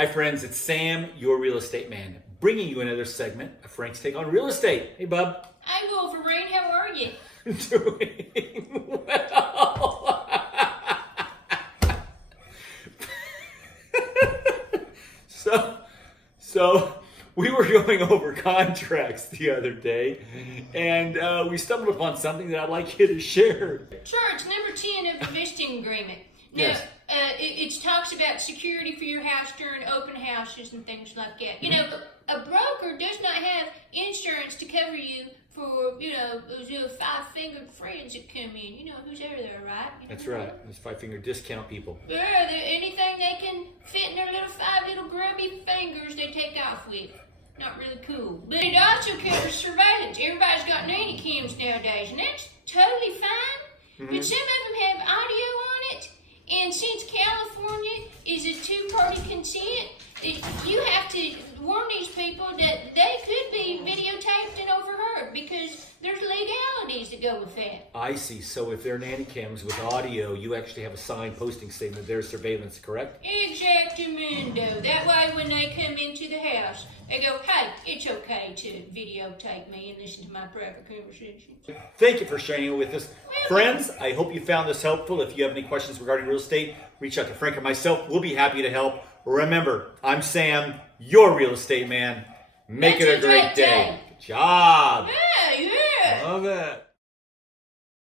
Hi friends, it's Sam, your real estate man, bringing you another segment of Frank's Take on Real Estate. Hey bub. Hi Wolverine, how are you? Doing well. So we were going over contracts the other day, and we stumbled upon something that I'd like you to share. Sure, it's number 10 of the listing agreement. Now, Yes. it talks about security for your house during open houses and things like that. You know, a broker does not have insurance to cover you for, those five-fingered friends that come in. You know who's over there, right? You know That's right. Those five-finger discount people. Yeah, anything they can fit in their five little grubby fingers, they take off with. Not really cool. But it also covers surveillance. Everybody's got nanny cams nowadays, and that's totally fine. But some of them have audio on it, and since California is a two-party consent, you have to warn these people that they could be videotaped and overheard because there's legalities that go with that. I see. So if they're nanny cams with audio, you actually have a sign posting saying that there's surveillance, correct? Exactamundo. That way when they come into the house, they go, hey, it's okay to videotape me and listen to my private conversations. Thank you for sharing it with us. Friends, I hope you found this helpful. If you have any questions regarding real estate, reach out to Frank or myself. We'll be happy to help. Remember, I'm Sam, your real estate man. Make it a great day. Good job. Yeah. Love it.